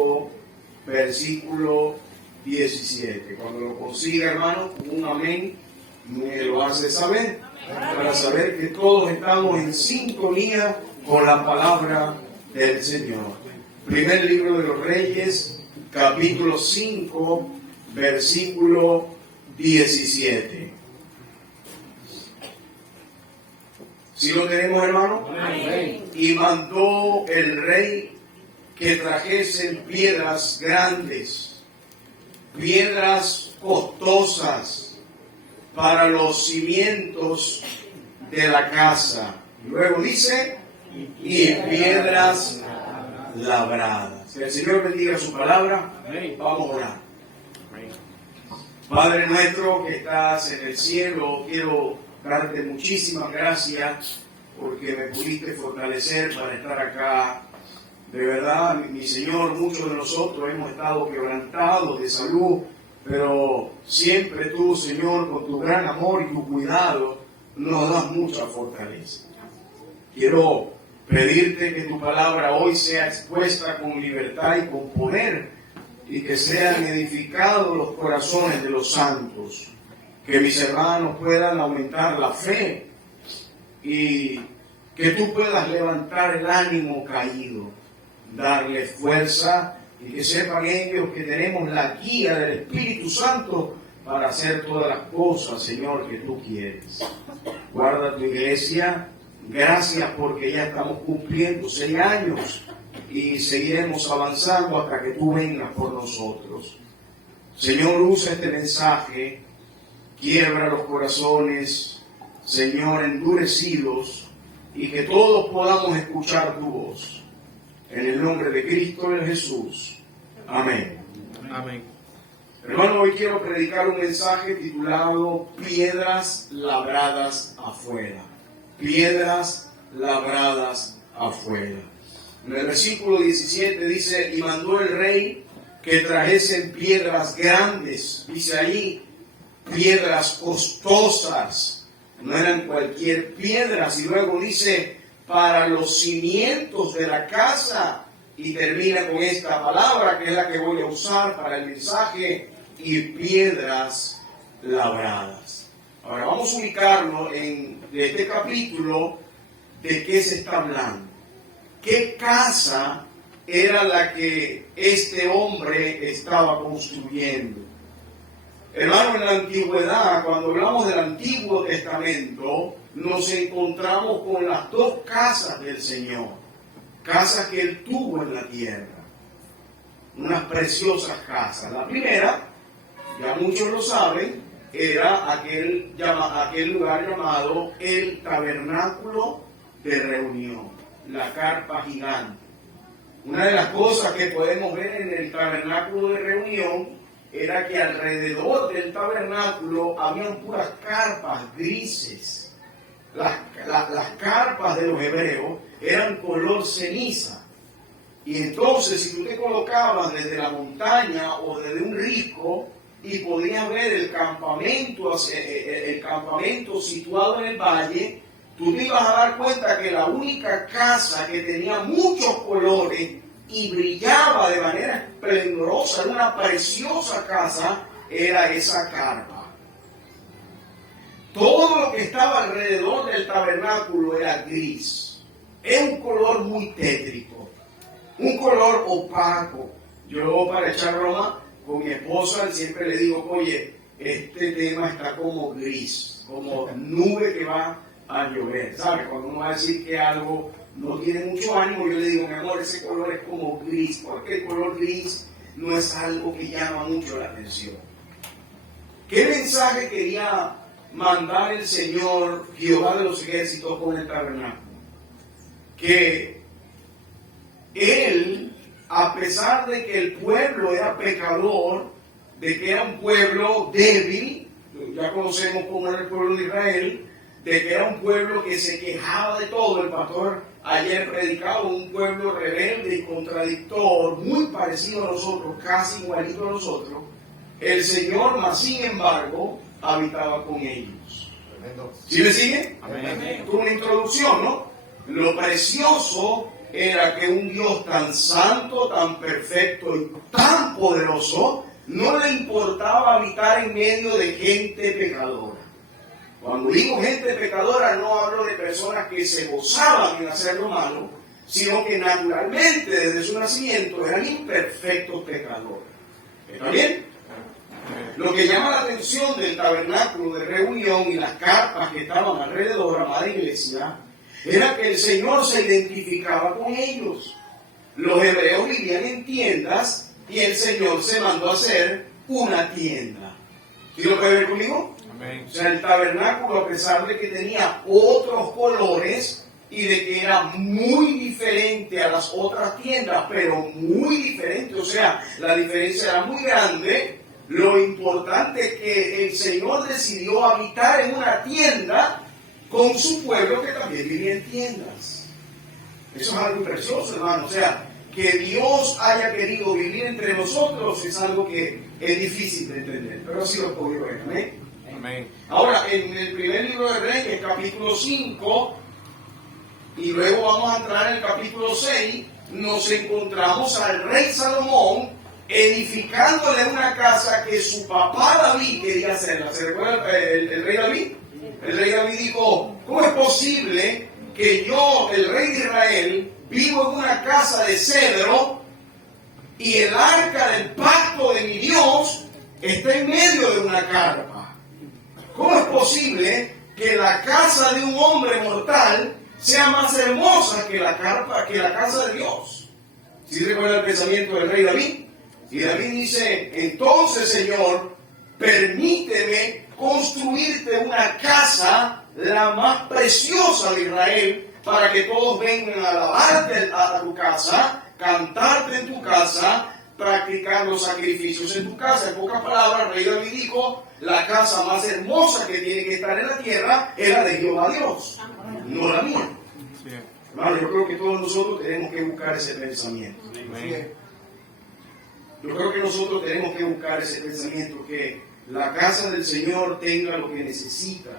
5, versículo 17. Cuando lo consiga, hermano, un amén me lo hace saber, para saber que todos estamos en sintonía con la palabra del Señor. Primer libro de los Reyes, capítulo 5, versículo 17. ¿Sí lo tenemos, hermano? Amén. Y mandó el rey que trajesen piedras grandes, piedras costosas para los cimientos de la casa. Luego dice, y piedras labradas. Que el Señor bendiga su palabra. Vamos a orar. Padre nuestro que estás en el cielo, quiero darte muchísimas gracias porque me pudiste fortalecer para estar acá. De verdad, mi Señor, muchos de nosotros hemos estado quebrantados de salud, pero siempre tú, Señor, con tu gran amor y tu cuidado, nos das mucha fortaleza. Quiero pedirte que tu palabra hoy sea expuesta con libertad y con poder, y que sean edificados los corazones de los santos. Que mis hermanos puedan aumentar la fe y que tú puedas levantar el ánimo caído, darle fuerza y que sepan ellos que tenemos la guía del Espíritu Santo para hacer todas las cosas, Señor, que tú quieres. Guarda tu iglesia. Gracias porque ya estamos cumpliendo 6 años y seguiremos avanzando hasta que tú vengas por nosotros. Señor, usa este mensaje. Quiebra los corazones, Señor, endurecidos, y que todos podamos escuchar tu voz. En el nombre de Cristo de Jesús. Amén. Amén. Hermano, hoy quiero predicar un mensaje titulado Piedras labradas afuera. Piedras labradas afuera. En el versículo 17 dice, y mandó el rey que trajesen piedras grandes. Dice ahí, piedras costosas, no eran cualquier piedras. Y luego dice, para los cimientos de la casa, y termina con esta palabra que es la que voy a usar para el mensaje, y piedras labradas. Ahora vamos a ubicarlo en este capítulo. ¿De qué se está hablando? ¿Qué casa era la que este hombre estaba construyendo? Hermano, en la antigüedad, cuando hablamos del Antiguo Testamento, nos encontramos con las 2 casas del Señor, casas que Él tuvo en la tierra, unas preciosas casas. La primera, ya muchos lo saben, era aquel lugar llamado el tabernáculo de reunión, la carpa gigante. Una de las cosas que podemos ver en el tabernáculo de reunión era que alrededor del tabernáculo habían puras carpas grises. Las carpas de los hebreos eran color ceniza. Y entonces, si tú te colocabas desde la montaña o desde un risco y podías ver el campamento situado en el valle, tú te ibas a dar cuenta que la única casa que tenía muchos colores y brillaba de manera esplendorosa, era una preciosa casa, era esa carpa. Todo lo que estaba alrededor del tabernáculo era gris. Es un color muy tétrico, un color opaco. Yo, para echar broma con mi esposa, siempre le digo, oye, este tema está como gris, como nube que va a llover, ¿sabes? Cuando uno va a decir que algo no tiene mucho ánimo, yo le digo, mi amor, ese color es como gris, porque el color gris no es algo que llama mucho la atención. ¿Qué mensaje quería mandar el Señor, Jehová de los ejércitos, con el tabernáculo? Que Él, a pesar de que el pueblo era pecador, de que era un pueblo débil, ya conocemos cómo era el pueblo de Israel, de que era un pueblo que se quejaba de todo. El pastor ayer predicaba un pueblo rebelde y contradictor, muy parecido a nosotros, casi igualito a nosotros. El Señor, mas sin embargo, habitaba con ellos. ¿Sí me sigue? Amén. Tuvo una introducción, ¿no? Lo precioso era que un Dios tan santo, tan perfecto y tan poderoso, no le importaba habitar en medio de gente pecadora. Cuando digo gente pecadora, no hablo de personas que se gozaban en hacer lo malo, sino que naturalmente desde su nacimiento eran imperfectos pecadores. ¿Está bien? Lo que llama la atención del tabernáculo de reunión y las carpas que estaban alrededor, amada iglesia, era que el Señor se identificaba con ellos. Los hebreos vivían en tiendas y el Señor se mandó a hacer una tienda. ¿Sí lo puede ver conmigo? Amén. O sea, el tabernáculo, a pesar de que tenía otros colores y de que era muy diferente a las otras tiendas, pero muy diferente, o sea, la diferencia era muy grande, lo importante es que el Señor decidió habitar en una tienda con su pueblo que también vivía en tiendas. Eso es algo precioso, hermano. O sea, que Dios haya querido vivir entre nosotros es algo que es difícil de entender, pero así lo puedo ver. ¿Amén? Amén. Ahora, en el primer libro de Reyes, capítulo 5, y luego vamos a entrar en el capítulo 6, nos encontramos al rey Salomón edificándole una casa que su papá David quería hacerla. ¿Se recuerda el rey David? El rey David dijo, ¿cómo es posible que yo, el rey de Israel, vivo en una casa de cedro y el arca del pacto de mi Dios está en medio de una carpa? ¿Cómo es posible que la casa de un hombre mortal sea más hermosa que la casa de Dios? ¿Sí recuerda el pensamiento del rey David? Y David dice, entonces, Señor, permíteme construirte una casa, la más preciosa de Israel, para que todos vengan a alabarte a tu casa, cantarte en tu casa, practicar los sacrificios en tu casa. En pocas palabras, el rey David dijo, la casa más hermosa que tiene que estar en la tierra es la de Jehová Dios, no la mía. Hermano, yo creo que todos nosotros tenemos que buscar ese pensamiento. Yo creo que nosotros tenemos que buscar ese pensamiento, que la casa del Señor tenga lo que necesita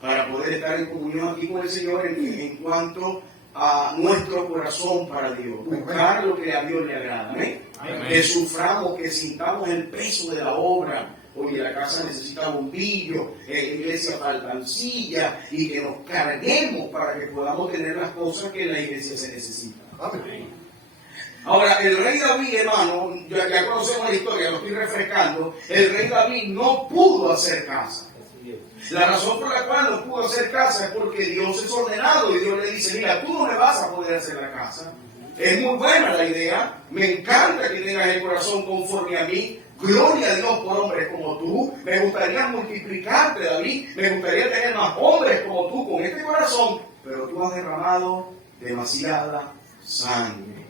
para poder estar en comunión aquí con el Señor en cuanto a nuestro corazón para Dios. Buscar lo que a Dios le agrada. ¿Amén? Que suframos, que sintamos el peso de la obra. Oye, la casa necesita bombillo, la iglesia faltan sillas, y que nos carguemos para que podamos tener las cosas que en la iglesia se necesitan. Amén. Ahora, el rey David, hermano, ya conocemos la historia, lo estoy refrescando. El rey David no pudo hacer casa. La razón por la cual no pudo hacer casa es porque Dios es ordenado y Dios le dice, mira, tú no me vas a poder hacer la casa. Es muy buena la idea, me encanta que tengas el corazón conforme a mí. Gloria a Dios por hombres como tú. Me gustaría multiplicarte, David. Me gustaría tener más hombres como tú con este corazón. Pero tú has derramado demasiada sangre.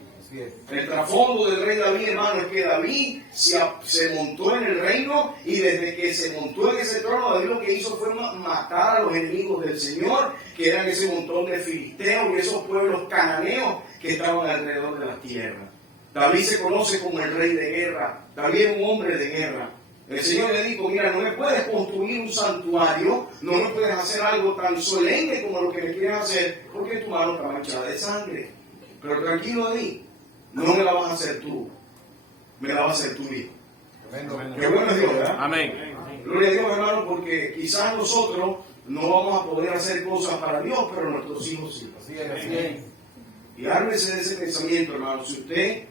El trasfondo del rey David, hermano, es que David se montó en el reino, y desde que se montó en ese trono, David lo que hizo fue matar a los enemigos del Señor, que eran ese montón de filisteos y esos pueblos cananeos que estaban alrededor de la tierra. David se conoce como el rey de guerra. David es un hombre de guerra. El Señor le dijo, mira, no me puedes construir un santuario, no me puedes hacer algo tan solemne como lo que me quieres hacer, porque tu mano está manchada de sangre. Pero tranquilo, David, no me la vas a hacer tú, me la va a hacer tu hijo. Qué bueno es Dios, ¿verdad? Amén. Gloria a Dios, hermano, porque quizás nosotros no vamos a poder hacer cosas para Dios, pero nuestros hijos sí. Así es. Y ármese de ese pensamiento, hermano. Si usted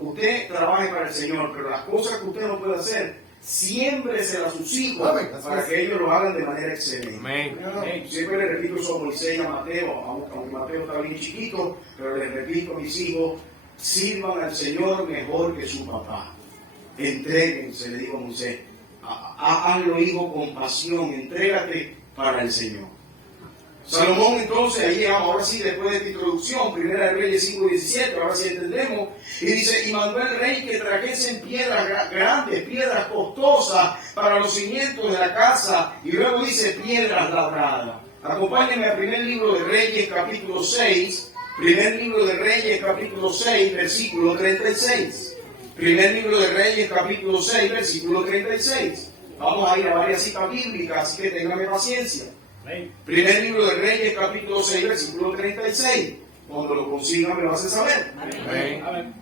usted trabaje para el Señor, pero las cosas que usted no puede hacer, siémbreselas a sus hijos para que ellos lo hagan de manera excelente. Amén. Siempre le repito eso a Moisés y a Mateo, aunque Mateo está bien chiquito, pero le repito a mis hijos, sirvan al Señor mejor que su papá. Entréguense, le digo a Moisés, hazlo, hijo, con pasión, entrégate para el Señor. Salomón, entonces, ahí llegamos, ahora sí, después de esta introducción, Primera de Reyes 5:17, ahora sí entendemos, y dice, y mandó el rey que trajesen piedras grandes, piedras costosas para los cimientos de la casa, y luego dice piedras labradas. Acompáñenme al primer libro de Reyes, capítulo 6, primer libro de Reyes, capítulo 6, versículo 36. Primer libro de Reyes, capítulo 6, versículo 36. Vamos a ir a varias citas bíblicas, así que ténganme paciencia. Primer libro de Reyes, capítulo 6, versículo 36. Cuando lo consiga me lo hace saber. Amén. Amén.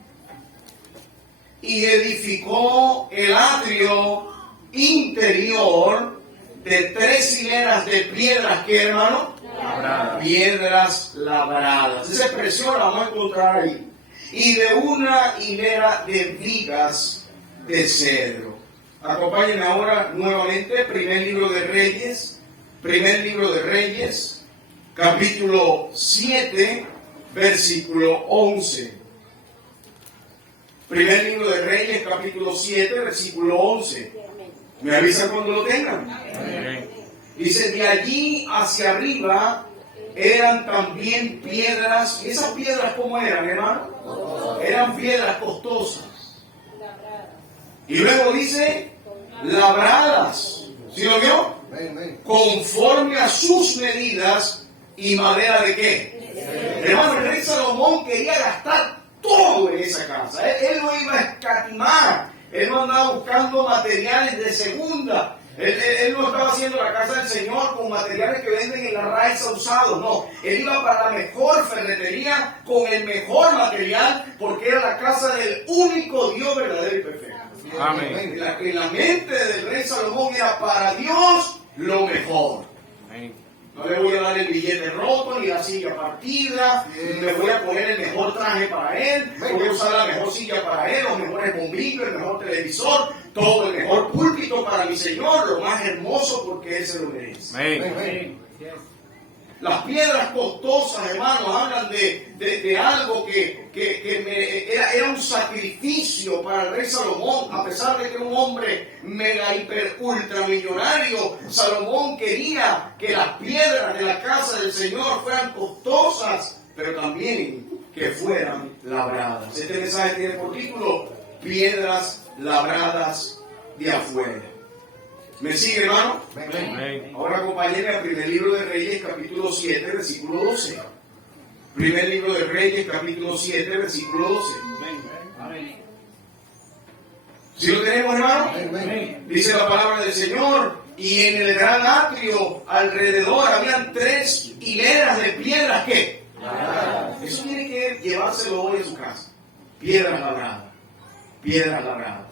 Y edificó el atrio interior de 3 hileras de piedras, ¿qué, hermano? Labradas. Piedras labradas. Esa expresión la vamos a encontrar ahí. Y de una hilera de vigas de cedro. Acompáñenme ahora nuevamente, primer libro de Reyes, capítulo 7, versículo 11. Primer libro de Reyes, capítulo 7, versículo 11. Me avisan cuando lo tengan. Amén. Dice, de allí hacia arriba eran también piedras. ¿Y esas piedras cómo eran, hermano? Eran piedras costosas. Y luego dice, labradas. ¿Sí lo vio? Conforme a sus medidas. ¿Y madera de qué? Hermano, el rey Salomón quería gastar todo en esa casa. Él no iba a escatimar. Él no andaba buscando materiales de segunda. Él no estaba haciendo la casa del Señor con materiales que venden en la raíz usados. No, él iba para la mejor ferretería con el mejor material, porque era la casa del único Dios verdadero y perfecto. Amén. En la mente del rey Salomón era para Dios lo mejor. Amén. No le voy a dar el billete roto ni la silla partida. Le voy a poner el mejor traje para él. Voy a usar la mejor silla para él, los mejores bombillos, el mejor televisor, todo el mejor púlpito para mi Señor, lo más hermoso porque Él se lo merece. Amén. Las piedras costosas, hermanos, hablan de algo que era un sacrificio para el rey Salomón. A pesar de que era un hombre mega, hiper, ultra millonario, Salomón quería que las piedras de la casa del Señor fueran costosas, pero también que fueran labradas. Este mensaje tiene por título, Piedras labradas de afuera. ¿Me sigue, hermano? Amén. Ahora acompáñenme al primer libro de Reyes, capítulo 7, versículo 12. Primer libro de Reyes, capítulo 7, versículo 12. Amén. ¿Sí lo tenemos, hermano? Amén. Dice la palabra del Señor, y en el gran atrio alrededor habían 3 hileras de piedras, ¿qué? Labradas. Eso tiene que llevárselo hoy a su casa. Piedras labradas. Piedras labradas.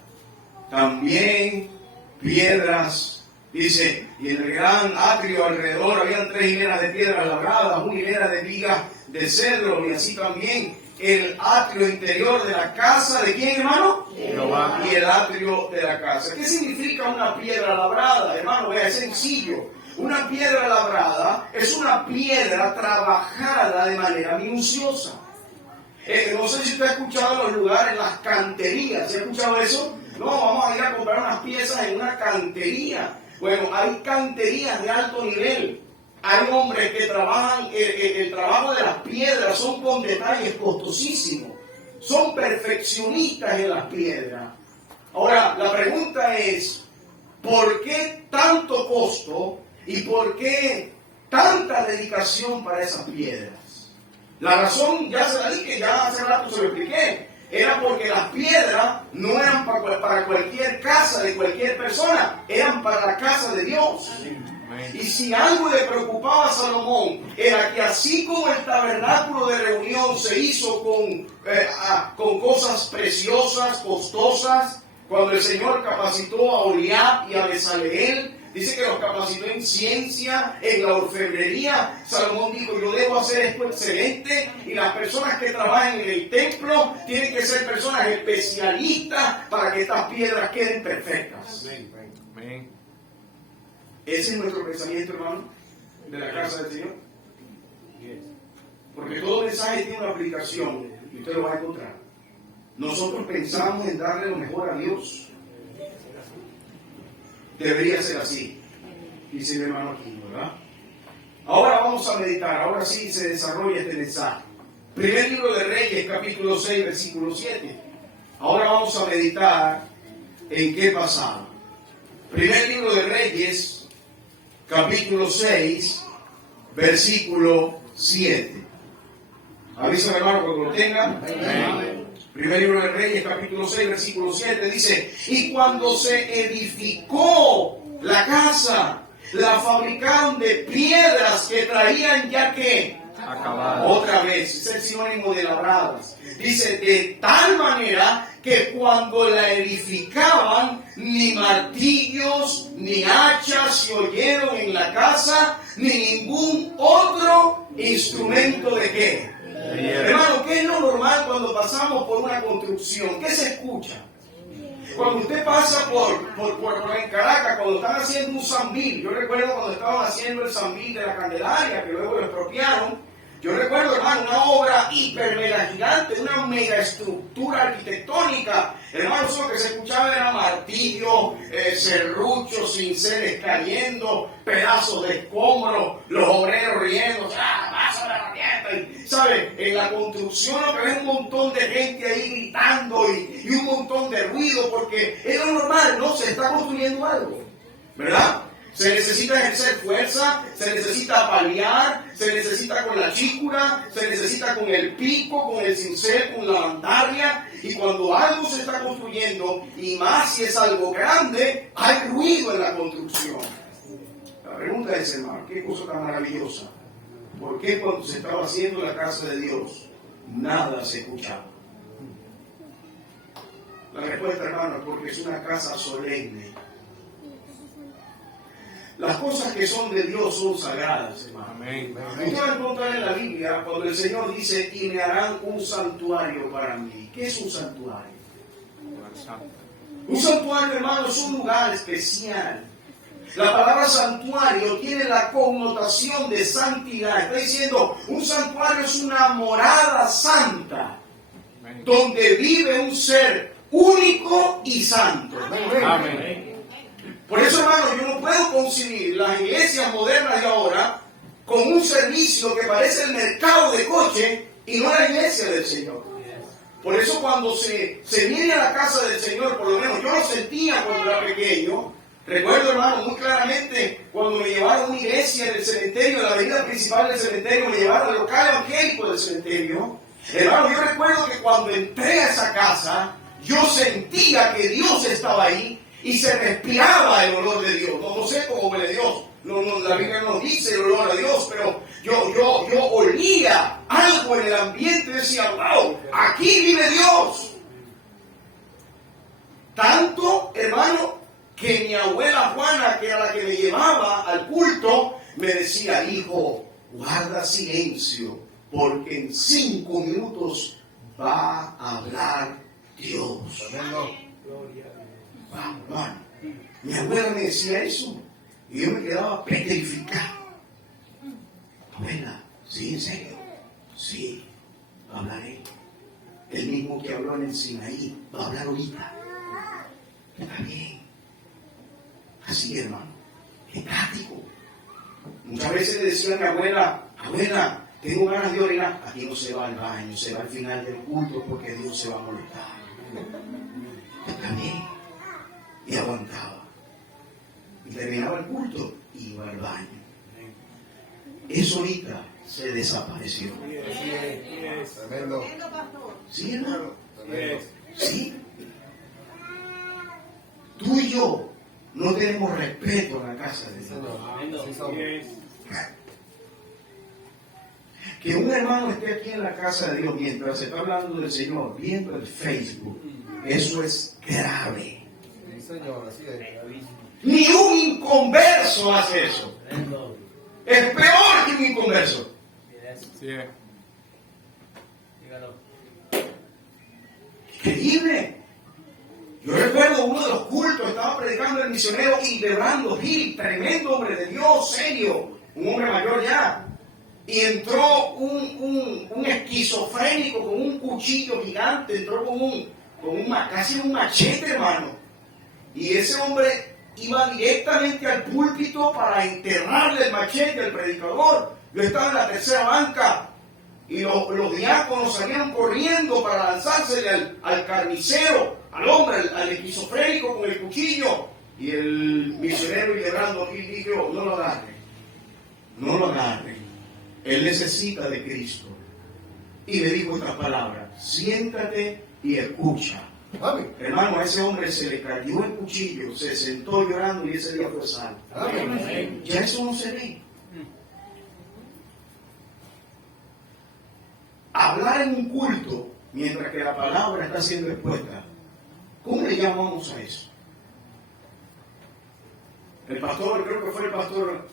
También piedras, dice, y en el gran atrio alrededor habían 3 hileras de piedras labradas, 1 hilera de vigas de cedro, y así también el atrio interior de la casa, ¿de quién, hermano? Jehová. Y el atrio de la casa. ¿Qué significa una piedra labrada, hermano? Vea, es sencillo. Una piedra labrada es una piedra trabajada de manera minuciosa. No sé si usted ha escuchado los lugares, las canterías. ¿Se ha escuchado eso? No, vamos a ir a comprar unas piezas en una cantería. Bueno, hay canterías de alto nivel. Hay hombres que trabajan, el trabajo de las piedras son con detalles costosísimos. Son perfeccionistas en las piedras. Ahora, la pregunta es, ¿por qué tanto costo y por qué tanta dedicación para esas piedras? La razón ya se la dije, ya hace rato se lo expliqué. Era porque las piedras no eran para cualquier casa de cualquier persona, eran para la casa de Dios. Y si algo le preocupaba a Salomón, era que así como el tabernáculo de reunión se hizo con cosas preciosas, costosas, cuando el Señor capacitó a Oliab y a Bezaleel, dice que los capacitó en ciencia, en la orfebrería. Salomón dijo, yo debo hacer esto excelente, y las personas que trabajan en el templo tienen que ser personas especialistas para que estas piedras queden perfectas. Amén. Ese es nuestro pensamiento, hermano, de la casa del Señor. Porque todo mensaje tiene una aplicación, y usted lo va a encontrar. Nosotros pensamos en darle lo mejor a Dios. Debería ser así, dice mi hermano aquí, ¿verdad? Ahora vamos a meditar, ahora sí se desarrolla este mensaje. Primer libro de Reyes, capítulo 6, versículo 7. Ahora vamos a meditar en qué pasaba. Primer libro de Reyes, capítulo 6, versículo 7. Avísame, hermano, cuando lo tengan. Amén. Primer libro de Reyes, capítulo 6, versículo 7, dice, y cuando se edificó la casa, la fabricaron de piedras que traían ya que Acabadas. Otra vez, es el sinónimo de labradas. Dice, de tal manera que cuando la edificaban, ni martillos ni hachas se oyeron en la casa, ni ningún otro instrumento de qué. Hermano, ¿qué es lo normal cuando pasamos por una construcción? ¿Qué se escucha? Cuando usted pasa por en Caracas, cuando están haciendo un sambil, yo recuerdo cuando estaban haciendo el sambil de la Candelaria, que luego lo expropiaron. Yo recuerdo, hermano, una obra hiper mega gigante, una mega estructura arquitectónica. Hermano, eso que se escuchaba era martillo, serruchos, cinceles cayendo, pedazos de escombros, los obreros riendo, paso la herramienta. ¿Sabe? En la construcción lo que ves un montón de gente ahí gritando y un montón de ruido, porque es lo normal, ¿no? Se está construyendo algo, ¿verdad? Se necesita ejercer fuerza, se necesita paliar, se necesita con la chícula, se necesita con el pico, con el cincel, con la bandaria. Y cuando algo se está construyendo, y más si es algo grande, hay ruido en la construcción. La pregunta es, hermano, ¿qué cosa tan maravillosa? ¿Por qué cuando se estaba haciendo la casa de Dios, nada se escuchaba? La respuesta, hermano, es porque es una casa solemne. Las cosas que son de Dios son sagradas, hermano. Amén. Usted va a encontrar en la Biblia cuando el Señor dice, y me harán un santuario para mí. ¿Qué es un santuario? Un santuario, hermano, es un lugar especial. La palabra santuario tiene la connotación de santidad. Está diciendo, un santuario es una morada santa, donde vive un ser único y santo. Amén. Por eso, hermano, yo no puedo concebir las iglesias modernas de ahora con un servicio que parece el mercado de coche y no la iglesia del Señor. Por eso cuando se viene a la casa del Señor, por lo menos yo lo sentía cuando era pequeño. Recuerdo, hermano, muy claramente cuando me llevaron a una iglesia en el cementerio, en la avenida principal del cementerio, me llevaron al local evangélico del cementerio. Hermano, yo recuerdo que cuando entré a esa casa, yo sentía que Dios estaba ahí. Y se respiraba el olor de Dios. No sé cómo huele Dios. La Biblia no dice el olor a Dios, pero yo olía algo en el ambiente y decía, wow, aquí vive Dios. Tanto, hermano, que mi abuela Juana, que era la que me llevaba al culto, me decía, hijo, guarda silencio, porque en 5 minutos va a hablar Dios. Wow, hermano. Mi abuela me decía eso y yo me quedaba petrificado. Abuela, sí, en serio, sí, hablaré. El mismo que habló en el Sinaí va a hablar ahorita. Está bien. Así, hermano, es práctico. Muchas veces le decía a mi abuela, abuela, tengo ganas de orinar. Aquí no se va al baño, se va al final del culto porque Dios se va a molestar. Está bien. Y aguantaba. Y terminaba el culto y iba al baño. Eso ahorita se desapareció. Tremendo. ¿Sí, hermano? ¿Sí? Tú y yo no tenemos respeto en la casa de Dios. Que un hermano esté aquí en la casa de Dios mientras se está hablando del Señor, viendo el Facebook, eso es grave. Señor, así es. Ni un inconverso hace eso. Es peor que un inconverso. Sí. Increíble. Yo recuerdo uno de los cultos, estaba predicando el misionero Hildebrando Gil, tremendo hombre de Dios, serio, un hombre mayor ya. Y entró un esquizofrénico con un cuchillo gigante, entró casi un machete, hermano. Y ese hombre iba directamente al púlpito para enterrarle el machete al predicador. Yo estaba en la tercera banca y los diáconos salieron corriendo para lanzársele al carnicero, al hombre, al esquizofrénico con el cuchillo. Y el misionero Hildebrando aquí dijo, no lo agarren, no lo agarren. Él necesita de Cristo. Y le dijo estas palabras, siéntate y escucha. Amén. Hermano, a ese hombre se le cayó el cuchillo, se sentó llorando y ese día fue salvo. Amén. Ya eso no se ve. hablar en un culto mientras que la palabra está siendo expuesta. ¿Cómo le llamamos a eso? El pastor, creo que fue el pastor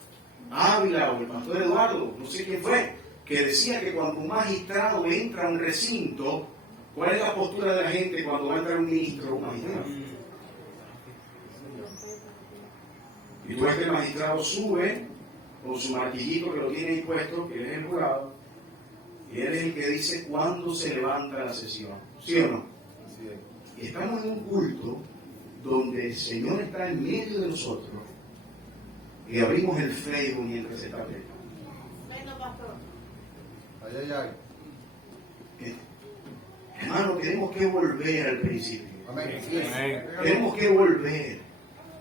Ávila o el pastor Eduardo, no sé quién fue, que decía que cuando un magistrado entra a un recinto, ¿cuál es la postura de la gente cuando va a entrar un ministro o un magistrado? Y tú ves que el magistrado sube con su martillito que lo tiene impuesto, que es el jurado, y él es el que dice cuándo se levanta la sesión. ¿Sí o no? Y estamos en un culto donde el Señor está en medio de nosotros y abrimos el Facebook mientras se está predicando. Bueno, pastor. Ay, ay, ay. Hermano, tenemos que volver al principio. Amén. Tenemos que volver.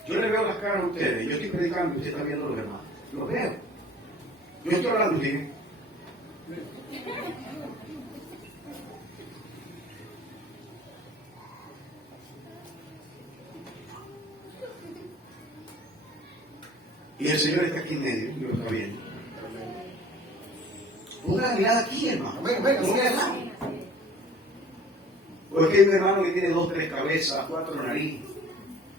Yo le veo las caras a ustedes. Yo estoy predicando y usted está viendo los demás. Lo veo. Yo estoy hablando, ¿sí? Y el Señor está aquí en medio, y lo está viendo. Ponga la mirada aquí, hermano. Amén, amén. No vea nada. Porque hay un hermano que tiene 2, 3 cabezas, 4 narices.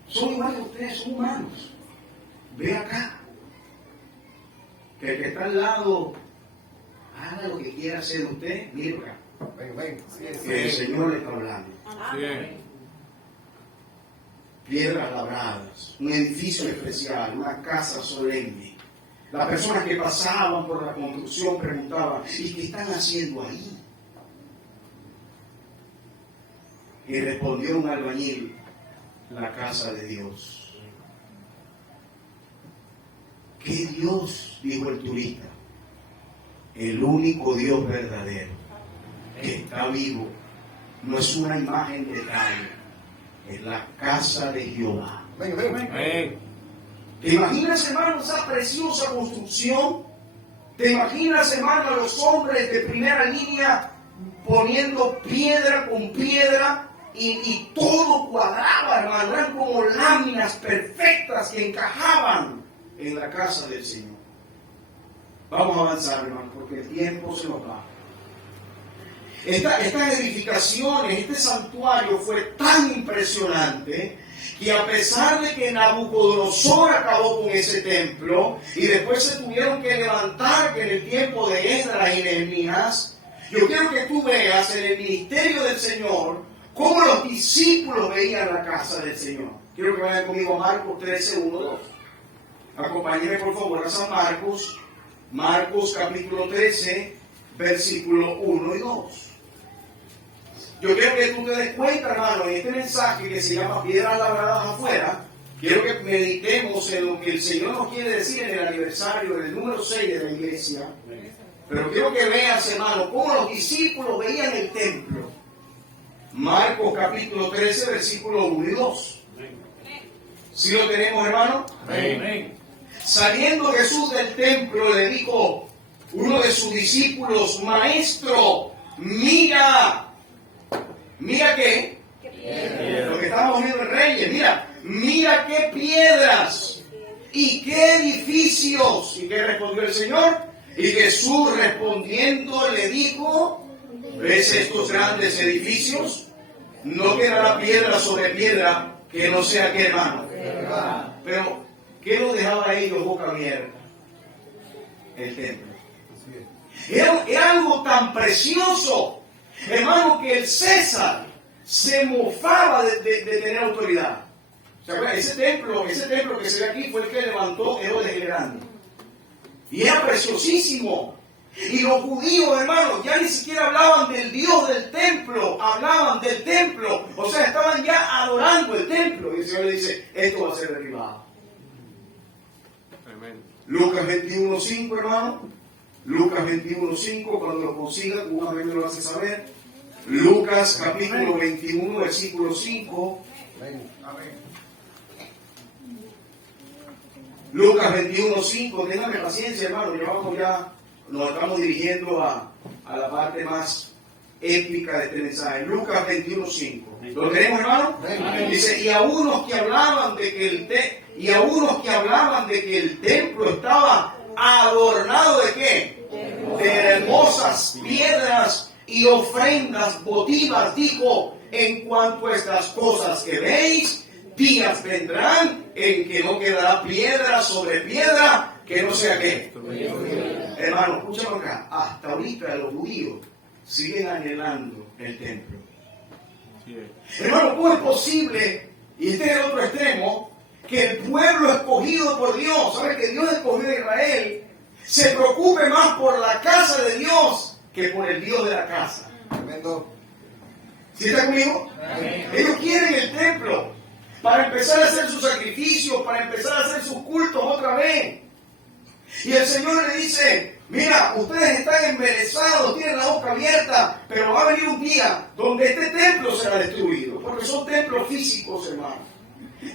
Son iguales que ustedes, son humanos. Ve acá. Que el que está al lado haga lo que quiera hacer usted, mire por acá. Ven, ven. Que el Señor le está hablando. Bien. Piedras labradas, un edificio especial, una casa solemne. Las personas que pasaban por la construcción preguntaban, ¿y qué están haciendo ahí? Y respondió un albañil, la casa de Dios. ¿Qué Dios? Dijo el turista. El único Dios verdadero, que está vivo, no es una imagen de tal. Es la casa de Jehová. Ven, ven, ven. Amén. ¿Te imaginas, hermano, esa preciosa construcción? ¿Te imaginas, hermano, a los hombres de primera línea poniendo piedra con piedra y todo cuadraba, hermano? Eran como láminas perfectas que encajaban en la casa del Señor. Vamos a avanzar, hermano, porque el tiempo se nos va. Estas edificaciones, este santuario fue tan impresionante que a pesar de que Nabucodonosor acabó con ese templo y después se tuvieron que levantar en el tiempo de Esdras y Nehemías, yo quiero que tú veas en el ministerio del Señor cómo los discípulos veían la casa del Señor. Quiero que vayan conmigo a Marcos 13, 1, 2. Acompáñenme por favor a San Marcos, Marcos capítulo 13, versículo 1 y 2. Yo quiero que tú te des cuenta, hermano, en este mensaje que se llama Piedras Labradas Afuera, quiero que meditemos en lo que el Señor nos quiere decir en el aniversario del número 6 de la iglesia. Pero quiero que veas, hermano, cómo los discípulos veían el templo. Marcos capítulo 13, versículo 1 y 2. ¿Sí lo tenemos, hermano? Amén. Saliendo Jesús del templo, le dijo uno de sus discípulos, Maestro, mira. ¿Mira qué? Lo que estamos viendo en Reyes, mira qué piedras y qué edificios. ¿Y qué respondió el Señor? Y Jesús respondiendo le dijo, ¿ves estos grandes edificios? No quedará piedra sobre piedra que no sea que, hermano. Pero, ¿qué lo dejaba a ellos boca abierta? El templo. Era algo tan precioso, hermano, que el César se mofaba de tener autoridad. ¿Se acuerdan? Ese templo que se ve aquí fue el que levantó Herodes el Grande. Y era preciosísimo. Y los judíos, hermano, ya ni siquiera hablaban del Dios del templo, hablaban del templo. O sea, estaban ya adorando el templo. Y el Señor le dice, esto va a ser derribado. Amén. Lucas 21:5, hermano. Lucas 21:5, cuando lo consiga, una vez me lo hace saber. Lucas capítulo 21, versículo 5. Lucas 21:5, téngame paciencia, hermano, nos estamos dirigiendo a la parte más épica de este mensaje. Lucas 21:5. ¿Lo tenemos, hermano? Dice, y a unos que hablaban de que el templo estaba adornado de qué? De hermosas piedras y ofrendas votivas, dijo, en cuanto a estas cosas que veis, días vendrán en que no quedará piedra sobre piedra que no sea qué. Hermano, escúchame acá, hasta ahorita los judíos siguen anhelando el templo. Hermano, ¿cómo es posible, y este es el otro extremo, que el pueblo escogido por Dios, ¿sabe que Dios escogió a Israel, se preocupe más por la casa de Dios que por el Dios de la casa? Tremendo. ¿Sí está conmigo? Ellos quieren el templo para empezar a hacer sus sacrificios, para empezar a hacer sus cultos otra vez. Y el Señor le dice, mira, ustedes están embelesados, tienen la boca abierta, pero va a venir un día donde este templo será destruido, porque son templos físicos, hermano.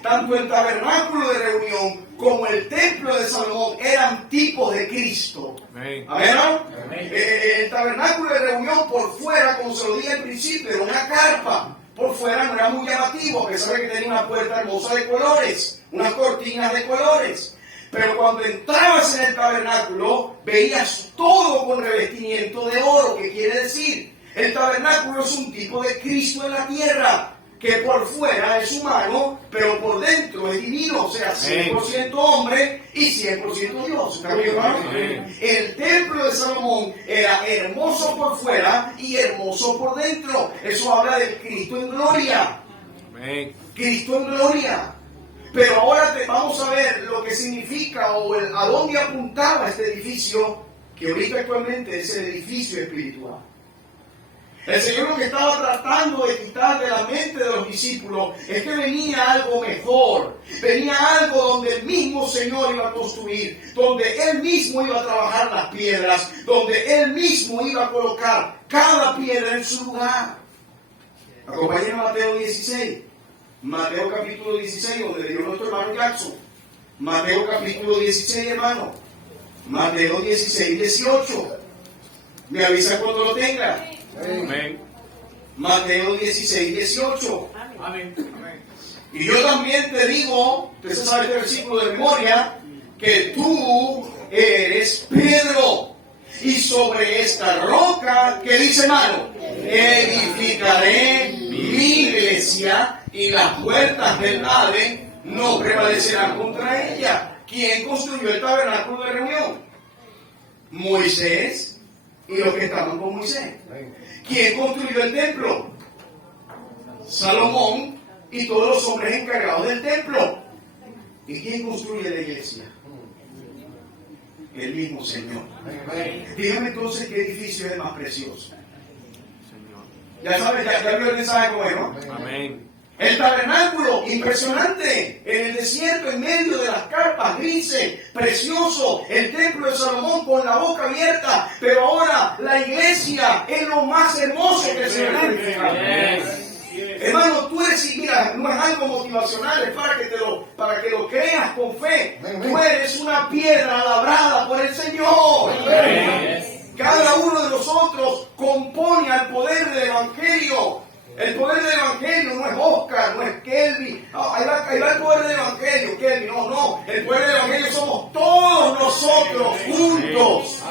Tanto el tabernáculo de reunión como el templo de Salomón eran tipos de Cristo. Amén. Amén, ¿no? El tabernáculo de reunión por fuera, como se lo dije al principio, era una carpa. Por fuera no era muy llamativo, a pesar de que tenía una puerta hermosa de colores, unas cortinas de colores. Pero cuando entrabas en el tabernáculo, veías todo con revestimiento de oro. ¿Qué quiere decir? El tabernáculo es un tipo de Cristo en la tierra, que por fuera es humano, pero por dentro es divino, o sea, 100% hombre y 100% Dios. ¿Está bien, hermano? El templo de Salomón era hermoso por fuera y hermoso por dentro. Eso habla del Cristo en gloria. Amén. Cristo en gloria. Pero ahora vamos a ver lo que significa o a dónde apuntaba este edificio, que ahorita actualmente es el edificio espiritual. El Señor lo que estaba tratando de quitar de la mente de los discípulos es que venía algo mejor, venía algo donde el mismo Señor iba a construir, donde Él mismo iba a trabajar las piedras, donde Él mismo iba a colocar cada piedra en su lugar. Acompáñenme a Mateo 16, Mateo capítulo 16, donde dio nuestro hermano Jackson. Mateo capítulo 16, hermano. Mateo 16, 18. Me avisa cuando lo tenga. Amén. Mateo 16, 18. Amén. Y yo también te digo, usted sabe este versículo de memoria, que tú eres Pedro. Y sobre esta roca, ¿qué dice, hermano? Edificaré mi iglesia y las puertas del Hades no prevalecerán contra ella. ¿Quién construyó el tabernáculo de reunión? Moisés y los que estaban con Moisés. ¿Quién construyó el templo? Salomón y todos los hombres encargados del templo. ¿Y quién construye la iglesia? El mismo Señor. Dígame entonces qué edificio es más precioso. Ya sabes, ya vio el mensaje como es, ¿no? Amén. El tabernáculo, impresionante, en el desierto, en medio de las carpas grises, precioso, el templo de Salomón con la boca abierta, pero ahora la iglesia es lo más hermoso que se ve. Hermano, tú eres, mira, no es algo motivacional, es para que lo creas con fe. Tú eres una piedra labrada por el Señor. Cada uno de nosotros compone al poder del Evangelio. El poder del Evangelio no es Oscar, no es Kelvin. Ahí va el poder del Evangelio, Kelvin. No. El poder del Evangelio somos todos nosotros juntos.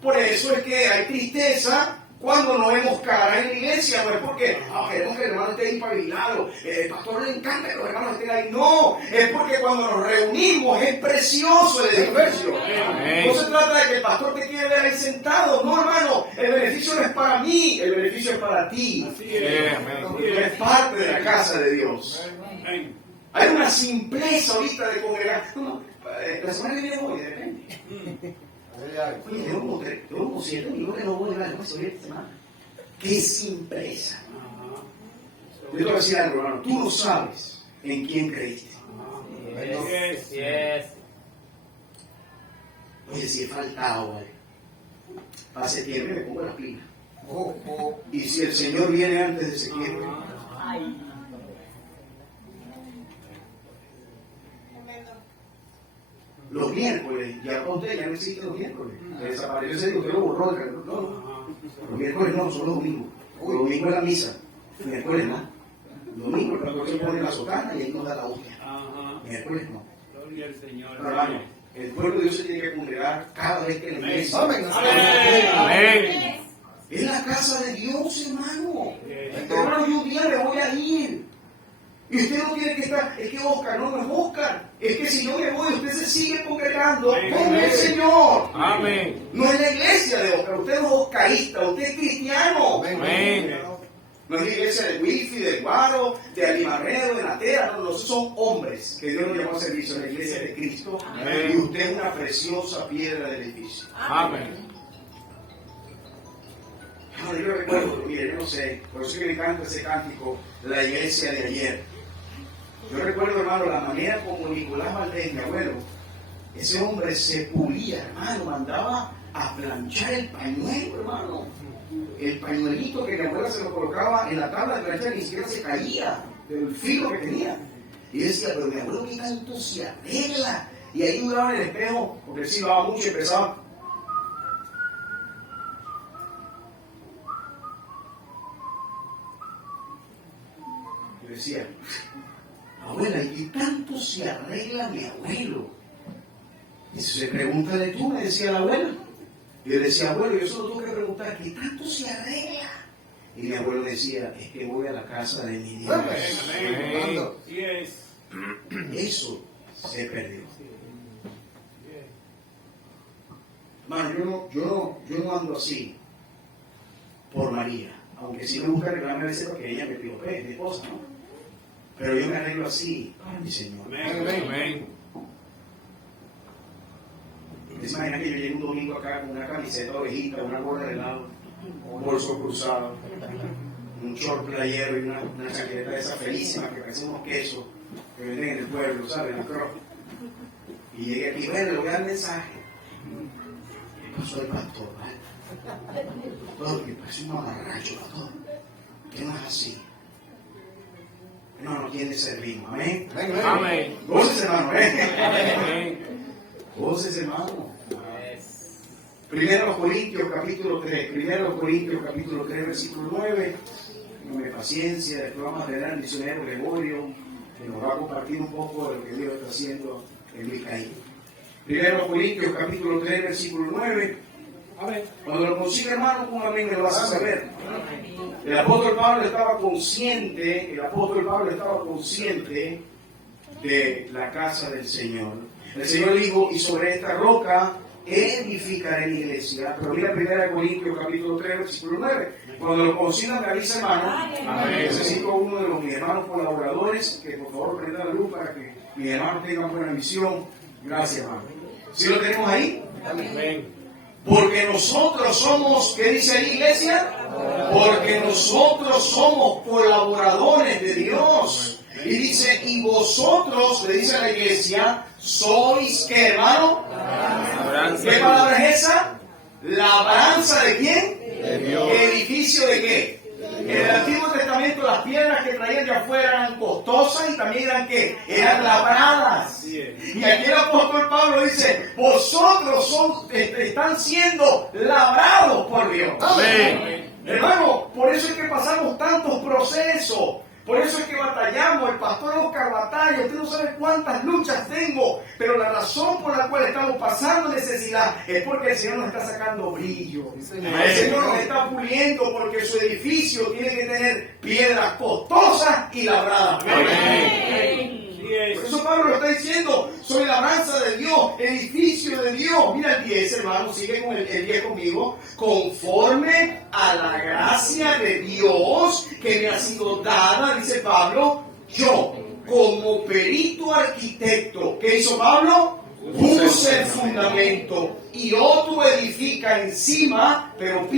Por eso es que hay tristeza cuando no vemos cara en la iglesia. No es porque queremos que el hermano esté impabilado. El pastor le encanta que los hermanos estén ahí. No, es porque cuando nos reunimos es precioso el edificio. No se trata de que el pastor te quiera ver ahí sentado. No, hermano, el beneficio no es para mí, el beneficio es para ti. Tú eres parte de la casa de Dios. Hay una simpleza ahorita de congregar. La semana que viene voy, de repente. Oye, tengo como 7 millones, no voy a llegar a esta semana. ¡Qué simpleza! Yo te voy a decir algo, hermano. Tú no sabes en quién creíste. Oye, si he faltado, ¿vale? Para septiembre me pongo las pilas. Y si el Señor viene antes de septiembre. Los miércoles, ya conté, ya no existen los miércoles. Desapareció ese día, usted lo borró. No. Los miércoles no, son los domingos. Los domingos es la misa. Miércoles no. Domingo el pastor se pone la sotana y ahí nos da la hostia. Miércoles no. Gloria al Señor. Hermano, El pueblo de Dios se tiene que congregar cada vez que la iglesia. Amén. Amén. Es la casa de Dios, hermano. Hermano, yo un día le voy a ir. Y usted no tiene que estar, es que Oscar, no es Oscar. Es que si yo me voy, usted se sigue congregando con el Señor. Amén. No es la iglesia de Oscar, usted no es oscarista, usted es cristiano. Amén. No es la iglesia de Wifi, de Guaro, de Alimarredo, de Natera, no, son hombres que Dios los llamó a servicio, la iglesia de Cristo. Amén. Y usted es una preciosa piedra del edificio. Amén. No, yo recuerdo, mire, yo no sé, por eso que me encanta ese cántico, la iglesia de ayer. Yo recuerdo, hermano, la manera como Nicolás Valdés, mi abuelo, ese hombre se pulía, hermano, mandaba a planchar el pañuelo, hermano. El pañuelito que mi abuela se lo colocaba en la tabla de planchar ni siquiera se caía del filo que tenía. Y decía, pero mi abuelo, ¿qué tanto se arregla? Y ahí duraba en el espejo, porque sí, daba mucho y empezaba. Y decía, abuela, ¿y tanto se arregla mi abuelo? Y se pregunta de tú, me decía la abuela. Y yo decía, abuelo, yo solo tengo que preguntar, ¿qué tanto se arregla? Y mi abuelo decía, es que voy a la casa de mi Dios. Amén. Eso se perdió. Hermano, yo no ando así por María. Aunque sí me gusta arreglarme a veces porque ella me pidió es mi esposa, ¿no? Pero yo me arreglo así, mi Señor. Amén. ¿Se imagina que yo llegue un domingo acá con una camiseta ovejita, una gorra de helado, un bolso cruzado, un short playero y una chaqueta de esa felísima que parece unos quesos que venden en el pueblo, ¿sabes? El croc. Y llegué aquí, bueno, le voy a dar mensaje. ¿Qué pasó el pastor? Todo que parece un mamarracho, pastor. ¿Qué no es así? No tiene ese ritmo, amén. Amén. Goces, hermano, Amén. Goces, hermano. Primero Corintios capítulo 3, versículo 9. Tenme paciencia, después vamos a tener al misionero Gregorio, que nos va a compartir un poco de lo que Dios está haciendo en Vizcaíno. Primero Corintios capítulo 3, versículo 9. Amén. Cuando lo consiga, hermano, con un amén me lo vas a saber. El apóstol Pablo estaba consciente de la casa del Señor. El Señor dijo, y sobre esta roca edificaré mi iglesia. Pero mira 1 Corintios capítulo 3, versículo 9. Cuando lo consigan, me avisa, hermano. Amén. Necesito uno de mis hermanos colaboradores que por favor prenda la luz para que mis hermanos tengan buena visión. Gracias, hermano. ¿Sí lo tenemos ahí? Amén. Porque nosotros somos, ¿qué dice ahí, iglesia? Porque nosotros somos colaboradores de Dios. Y dice, y vosotros, le dice a la iglesia, sois, ¿qué, hermano? Labranza. ¿Qué palabra es esa? ¿Labranza de quién? De Dios. ¿Edificio de qué? En el Antiguo Testamento las piedras que traían de afuera eran costosas y también eran ¿qué? Eran labradas. Y aquí el apóstol Pablo dice, vosotros están siendo labrados por Dios. Amén. Hermano, por eso es que pasamos tantos procesos. Por eso es que batallamos, el pastor Oscar batalla, usted no sabe cuántas luchas tengo, pero la razón por la cual estamos pasando necesidad es porque el Señor nos está sacando brillo. El Señor nos está puliendo porque su edificio tiene que tener piedras costosas y labradas. Amén. Por eso Pablo lo está diciendo, soy labranza de Dios, edificio de Dios. Mira el 10, hermano, sigue con el 10 conmigo. Conforme a la gracia de Dios que me ha sido dada, dice Pablo, yo como perito arquitecto, ¿qué hizo Pablo? Puse el fundamento y otro edifica encima, pero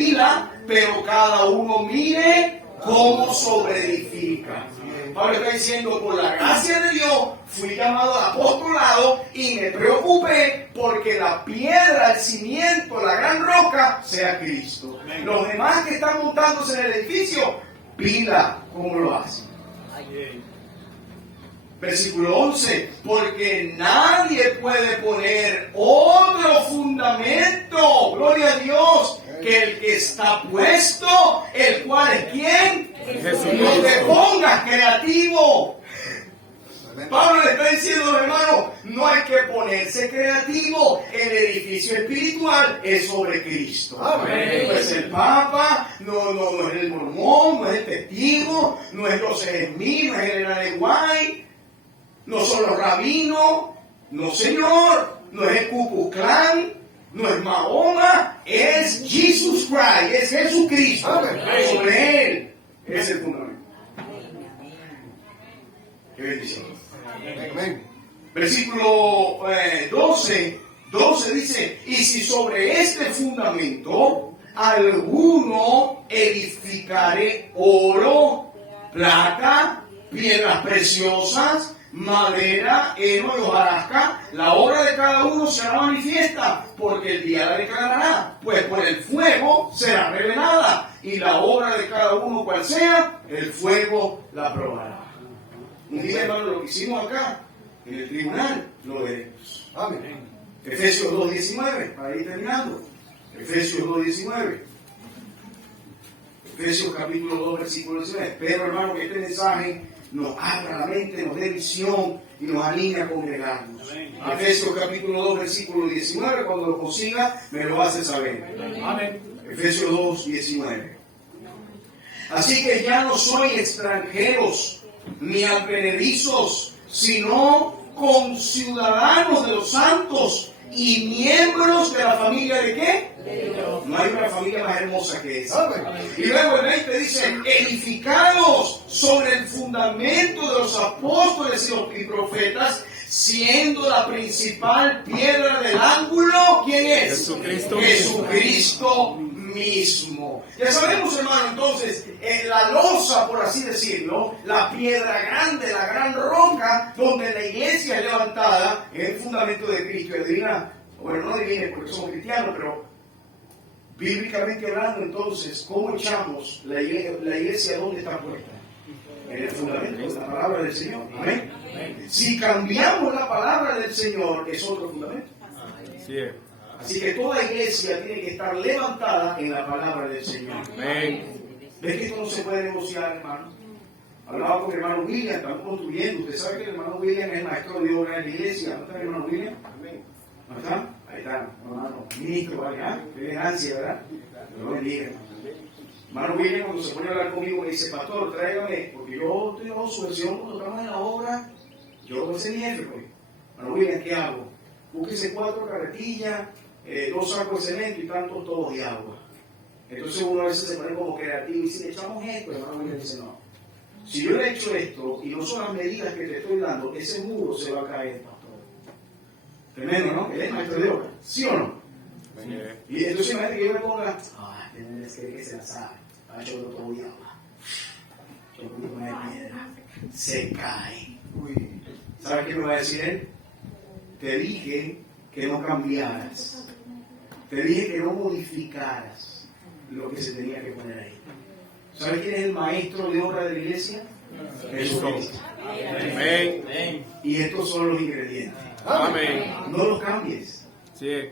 cada uno mire cómo sobreedifica. Pablo está diciendo, por la gracia de Dios, fui llamado al apostolado y me preocupé porque la piedra, el cimiento, la gran roca, sea Cristo. Los demás que están montándose en el edificio, pila cómo lo hacen. Versículo 11, porque nadie puede poner otro fundamento, gloria a Dios, que el que está puesto, el cual es ¿quién? Jesucristo. No te pongas creativo. Pablo le está diciendo, hermano, no hay que ponerse creativo. El edificio espiritual es sobre Cristo. Amén. No es el Papa, no es el mormón, no es el testigo, no es los Smith, no es el Elena de White, no son los rabinos, no señor, no es el Ku Klux Klan, no es Mahoma, es Jesus Christ, es Jesucristo. Amén. Sobre Él es el fundamento. Qué bendición. Amén. Versículo 12 dice, y si sobre este fundamento alguno edificare oro, plata, piedras preciosas, madera, heno y hojarasca, la obra de cada uno será manifiesta, porque el día la declarará, pues por el fuego será revelada, y la obra de cada uno cual sea, el fuego la probará. Un día, hermano, lo que hicimos acá, en el tribunal, lo veremos. Amén. Efesios 2.19, para ir terminando. Efesios 2.19. Efesios capítulo 2, versículo 19. Espero, hermano, que este mensaje nos abra la mente, nos dé visión y nos anime a congregarnos. Efesios capítulo 2, versículo 19, cuando lo consiga, me lo hace saber. Amén. Efesios 2.19. Así que ya no sois extranjeros ni advenedizos, sino conciudadanos de los santos y miembros de la familia de ¿qué? De Dios. No hay una familia más hermosa que esa. Amén. Y luego el 20 dice, edificados sobre el fundamento de los apóstoles y profetas, siendo la principal piedra del ángulo, ¿quién es? Jesucristo. Jesucristo mismo. Ya sabemos, hermano, entonces, la losa, por así decirlo, la piedra grande, la gran roca, donde la iglesia es levantada, es el fundamento de Cristo. Y divina, bueno, no divina porque somos cristianos, pero bíblicamente hablando, entonces, ¿cómo echamos la iglesia donde está puesta? En el fundamento de la palabra del Señor. Amén. Si cambiamos la palabra del Señor, es otro fundamento. Sí. Así que toda iglesia tiene que estar levantada en la palabra del Señor. Amén. ¿Ves que esto no se puede negociar, hermano? Hablaba con el hermano William, estamos construyendo. Usted sabe que el hermano William es el maestro de obra en la iglesia. ¿No está el hermano William? ¿No está? Ahí está, hermano. Ministro, ¿vale? Qué elegancia, ¿verdad? Dios lo bendiga. Hermano William, cuando se pone a hablar conmigo, me dice, pastor, tráigame, porque yo estoy bajo su versión cuando estamos en la obra. Yo voy a ser mi jefe, pues. Hermano William, ¿qué hago? Búsquese 4 carretillas, 2 sacos de cemento y tantos todos de agua. Entonces uno a veces se pone como creativo y si le echamos esto, el hermano William dice no. Si yo le he hecho esto y no son las medidas que te estoy dando, ese muro se va a caer, pastor. Tremendo, ¿no? Él es maestro de obra, ¿sí o no? Y entonces imagínate que yo me ponga, es que se la sabe, ha hecho todo de agua. Yo pongo una piedra, se cae. Uy. ¿Sabes qué me va a decir él? Te dije que no cambiaras. Te dije que no modificaras lo que se tenía que poner ahí. ¿Sabes quién es el maestro de obra de la iglesia? Jesucristo. Amén. Y estos son los ingredientes. Amén. No los cambies. Sí.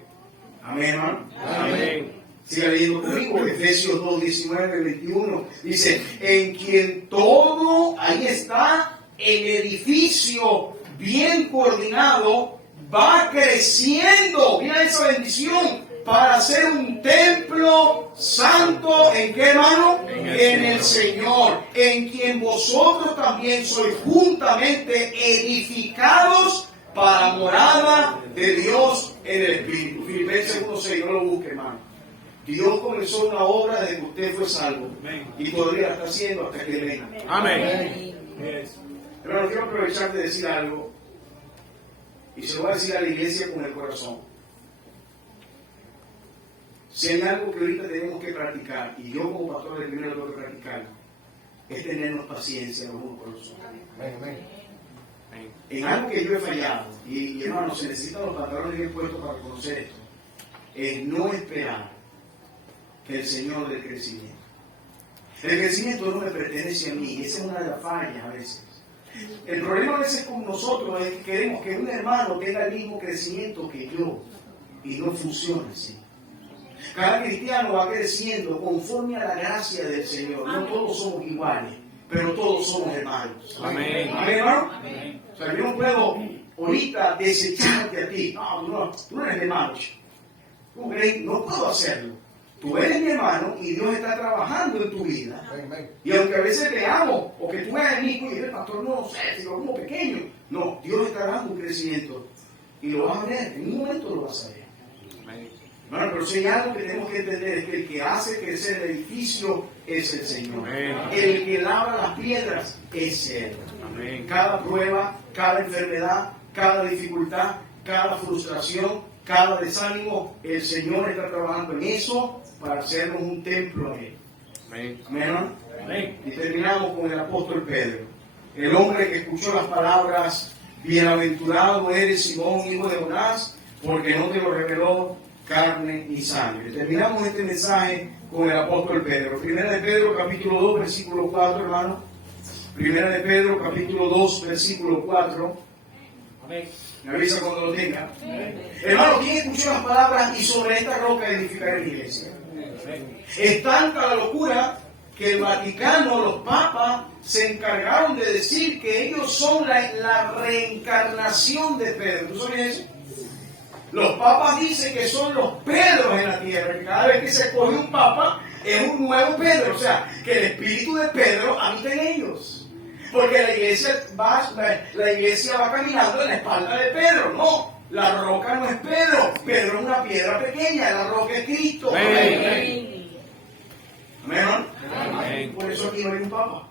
Amén, hermano. Amén. Siga leyendo conmigo, Efesios 2, 19, 21. Dice, en quien todo, ahí está, el edificio bien coordinado, va creciendo. Mira esa bendición. Para ser un templo santo, ¿en qué, hermano? En el Señor. En quien vosotros también sois juntamente edificados para morada de Dios en el Espíritu. Filipenses 1:6, no lo busque, hermano. Dios comenzó una obra desde que usted fue salvo. Y todavía la está haciendo hasta que venga. Amén. Hermano, quiero aprovechar de decir algo. Y se lo voy a decir a la iglesia con el corazón. Si hay algo que ahorita tenemos que practicar, y yo como pastor de primero tengo que practicarlo, es tenernos paciencia los unos con los otros. Amén. En algo que yo he fallado, y hermano, se necesitan los pantalones bien puestos para conocer esto, es no esperar que el Señor dé el crecimiento. El crecimiento no me pertenece a mí, esa es una de las fallas a veces. El problema a veces con nosotros es que queremos que un hermano tenga el mismo crecimiento que yo, y no funciona así. Cada cristiano va creciendo conforme a la gracia del Señor. No todos somos iguales, pero todos somos hermanos. Amén. Amén, hermano. Amén. O sea, yo no puedo ahorita desecharte a ti. No, tú no eres mi hermano. ¿Tú crees? No puedo hacerlo. Tú eres mi hermano y Dios está trabajando en tu vida. Amén. Y aunque a veces veamos, o que tú veas en mí, oye, el pastor no sé, si lo como pequeño. No, Dios está dando un crecimiento. Y lo vas a ver, en un momento lo vas a ver. Amén. Bueno, pero si hay algo que tenemos que entender es que el que hace crecer el edificio es el Señor. Amén. El que labra las piedras es Él. Amén. Cada prueba, cada enfermedad, cada dificultad, cada frustración, cada desánimo, el Señor está trabajando en eso para hacernos un templo a Él. Amén. Amén. Amén. Y terminamos con el apóstol Pedro, el hombre que escuchó las palabras: bienaventurado eres Simón, hijo de Jonás, porque no te lo reveló carne ni sangre. Terminamos este mensaje con el apóstol Pedro. Primera de Pedro, capítulo 2, versículo 4, hermano. Primera de Pedro, capítulo 2, versículo 4. Amén. Me avisa cuando lo tenga. Hermano, ¿quién escuchó las palabras y sobre esta roca edificaré la iglesia? Es tanta la locura que el Vaticano, los papas, se encargaron de decir que ellos son la reencarnación de Pedro. ¿Tú sabes eso? Los papas dicen que son los Pedros en la tierra, que cada vez que se escoge un papa es un nuevo Pedro. O sea, que el espíritu de Pedro habita en ellos. Porque la iglesia va caminando en la espalda de Pedro. No, la roca no es Pedro. Pedro es una piedra pequeña, la roca es Cristo. Amén. Amén. Amén. Por eso aquí no hay un papa.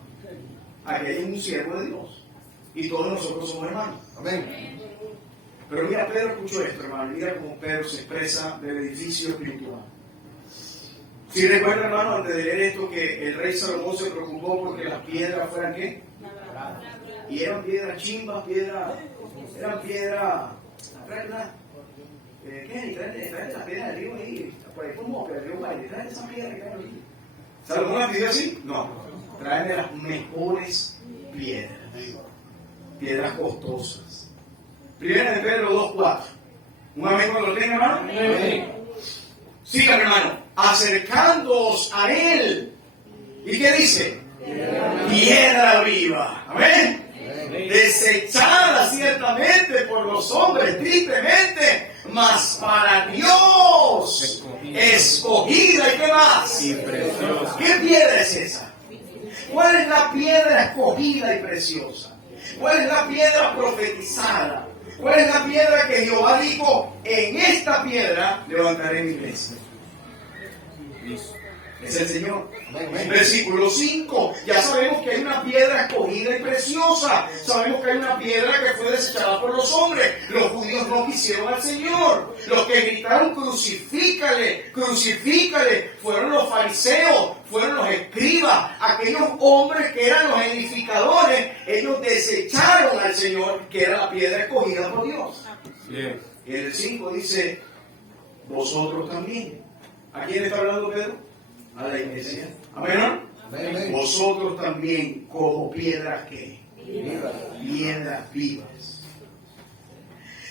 Aquí hay un siervo de Dios. Y todos nosotros somos hermanos. Amén. Pero mira, Pedro escuchó esto, hermano. Mira cómo Pedro se expresa del edificio espiritual. Si recuerda, hermano, antes de leer esto, que el rey Salomón se preocupó porque las piedras fueran ¿qué? Y eran piedras chimbas, eran piedras. ¿Qué? Trae las piedras del río ahí. Pues como que el río Baile, trae esas piedras que hay ahí. ¿Salomón las pidió así? No. Traen de las mejores piedras. Piedras costosas. Primera de Pedro 2:4. ¿Un amén cuando lo tenga, hermano? Amén. Sigan, hermano. Acercándoos a Él. ¿Y qué dice? Piedra viva. Amén. Desechada ciertamente por los hombres, tristemente, mas para Dios escogida. ¿Y qué más? Y preciosa. ¿Qué piedra es esa? ¿Cuál es la piedra escogida y preciosa? ¿Cuál es la piedra profetizada? ¿Cuál es la piedra que Jehová dijo? En esta piedra levantaré mi iglesia. Es el Señor. Versículo 5. Ya sabemos que hay una piedra escogida y preciosa. Sabemos que hay una piedra que fue desechada por los hombres. Los judíos no quisieron al Señor. Los que gritaron crucifícale, crucifícale, fueron los fariseos, fueron los escribas, aquellos hombres que eran los edificadores. Ellos desecharon al Señor, que era la piedra escogida por Dios. Bien. Y en el 5 dice: vosotros también. ¿A quién está hablando Pedro? A la iglesia. Amén. Amén. Vosotros también, como piedras que Viva. piedras vivas.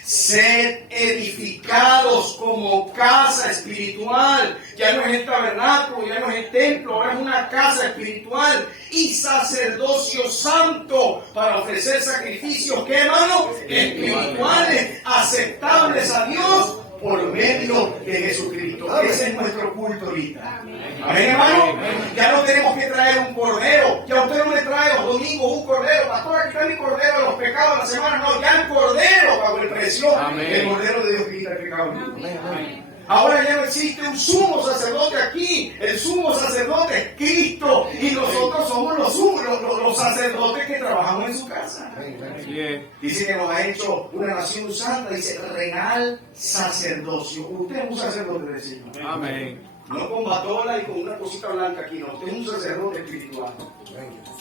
Sed edificados como casa espiritual. Ya no es el tabernáculo, ya no es el templo, ahora es una casa espiritual y sacerdocio santo para ofrecer sacrificios, ¿qué, hermano? Espirituales, aceptables a Dios por medio de Jesucristo. Ese es nuestro culto ahorita. Amén, hermano. Ya no tenemos que traer un cordero. Ya usted no le trae los domingos un cordero. Pastor, aquí está mi cordero de los pecados de la semana. No, ya el cordero pagó el precio. Amén. El cordero de Dios que quita el pecado. Amén. Ahora ya no existe un sumo sacerdote aquí. El sumo sacerdote es Cristo. Y nosotros somos los sacerdotes que trabajamos en su casa. Así es. Dice que nos ha hecho una nación santa. Dice real sacerdocio. Usted es un sacerdote del Señor. Amén. No con batola y con una cosita blanca aquí. No, usted es un sacerdote espiritual.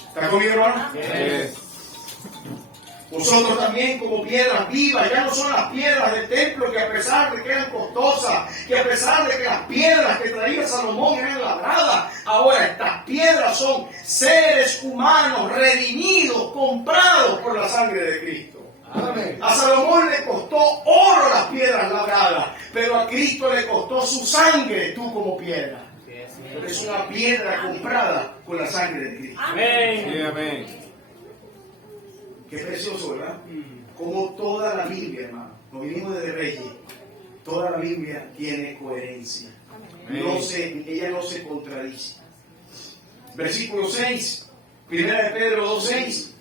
¿Está conmigo, hermano? Yes. Vosotros también como piedras vivas, ya no son las piedras del templo que a pesar de que eran costosas, que a pesar de que las piedras que traía Salomón eran labradas, ahora estas piedras son seres humanos redimidos, comprados por la sangre de Cristo. Amén. A Salomón le costó oro las piedras labradas, pero a Cristo le costó su sangre, tú como piedra. Pero es una piedra comprada con la sangre de Cristo. Sí, amén. Qué precioso, ¿verdad? Como toda la Biblia, hermano, nos vinimos desde Reyes, toda la Biblia tiene coherencia. Ella no se contradice. Versículo 6, 1 de Pedro 2:6,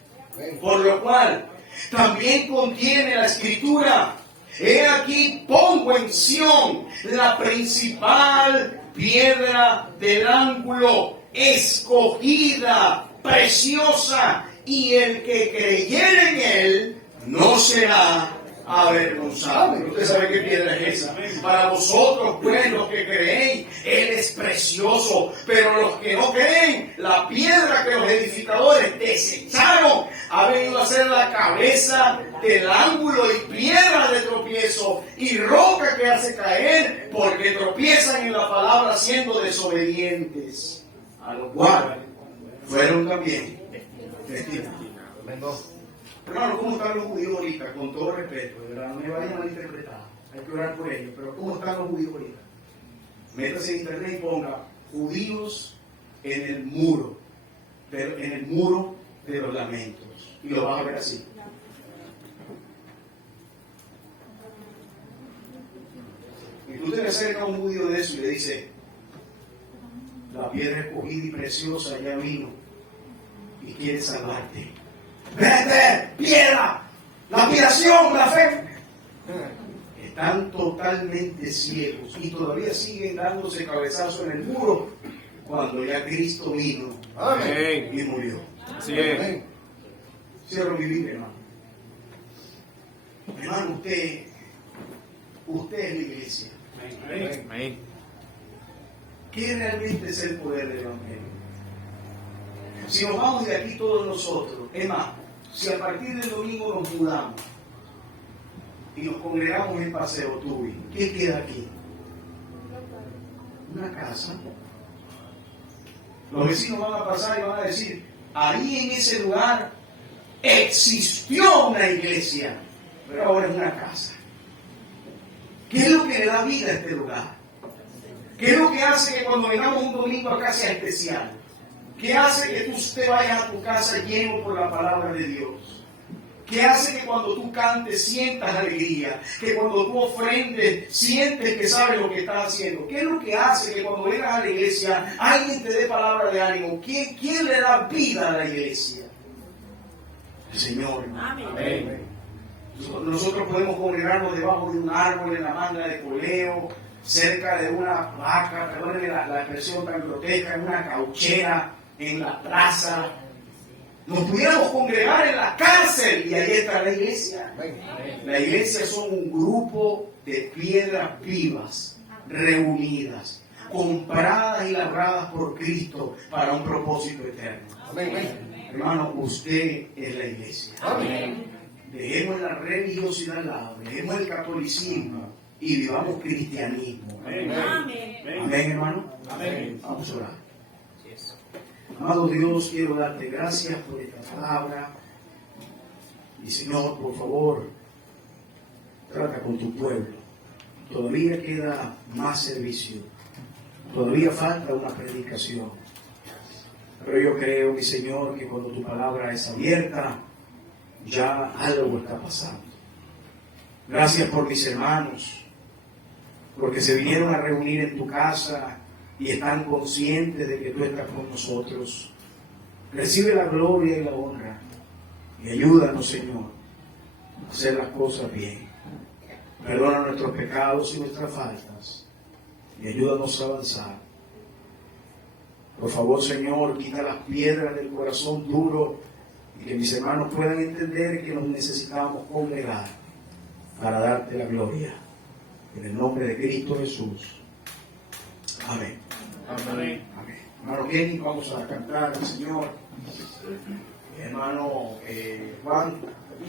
por lo cual también contiene la Escritura: he aquí pongo en Sión la principal piedra del ángulo, escogida, preciosa, y el que creyere en él no será avergonzado. Usted sabe qué piedra es esa. Para vosotros, pues, los que creéis, él es precioso. Pero los que no creen, la piedra que los edificadores desecharon ha venido a ser la cabeza del ángulo y piedra de tropiezo y roca que hace caer, porque tropiezan en la palabra siendo desobedientes, a lo cual fueron también destinados. Hermano, ¿cómo están los judíos ahorita? Con todo respeto, de verdad, no me vayan a malinterpretar. Hay que orar por ellos. Pero ¿cómo están los judíos ahorita? Métase en internet y ponga judíos en el muro de los lamentos. Y lo vas a ver así. Y tú te le acercas a un judío de eso y le dices: la piedra escogida y preciosa ya vino y quiere salvarte. ¡Vete, piedra! La aspiración, la fe. Están totalmente ciegos y todavía siguen dándose cabezazos en el muro cuando ya Cristo vino y murió. Así es. Cierro mi Biblia, hermano. Hermano, usted es la iglesia. Amén. ¿Qué realmente es el poder del Evangelio? Si nos vamos de aquí todos nosotros, es más, si a partir del domingo nos mudamos y nos congregamos en Paseo Tubi, ¿qué queda aquí? Una casa. Los vecinos van a pasar y van a decir: ahí en ese lugar existió una iglesia, pero ahora es una casa. ¿Qué es lo que le da vida a este lugar? ¿Qué es lo que hace que cuando vengamos un domingo acá sea especial? ¿Qué hace que tú te vayas a tu casa lleno por la palabra de Dios? ¿Qué hace que cuando tú cantes sientas alegría? Que cuando tú ofrendes sientes que sabes lo que estás haciendo. ¿Qué es lo que hace que cuando vengas a la iglesia alguien te dé palabra de ánimo? ¿Quién le da vida a la iglesia? El Señor. Amén. Nosotros podemos congregarnos debajo de un árbol, en la manga de coleo, cerca de una vaca, perdónenme la expresión tan grotesca, en una cauchera, en la plaza. Nos pudiéramos congregar en la cárcel y ahí está la iglesia. La iglesia son un grupo de piedras vivas, reunidas, compradas y labradas por Cristo para un propósito eterno. Hermano, usted es la iglesia. Dejemos la religiosidad al lado, dejemos el catolicismo y vivamos cristianismo. Amén, hermano. Amén. Vamos a orar. Amado Dios, quiero darte gracias por esta palabra. Y Señor, por favor, trata con tu pueblo. Todavía queda más servicio. Todavía falta una predicación. Pero yo creo, mi Señor, que cuando tu palabra es abierta, ya algo está pasando. Gracias por mis hermanos, porque se vinieron a reunir en tu casa y están conscientes de que tú estás con nosotros. Recibe la gloria y la honra y ayúdanos, Señor, a hacer las cosas bien. Perdona nuestros pecados y nuestras faltas y ayúdanos a avanzar. Por favor, Señor, quita las piedras del corazón duro y que mis hermanos puedan entender que nos necesitamos congregar para darte la gloria. En el nombre de Cristo Jesús. Amén. Amén. Amén. Hermano Kenny, vamos a cantar al Señor. Hermano Juan.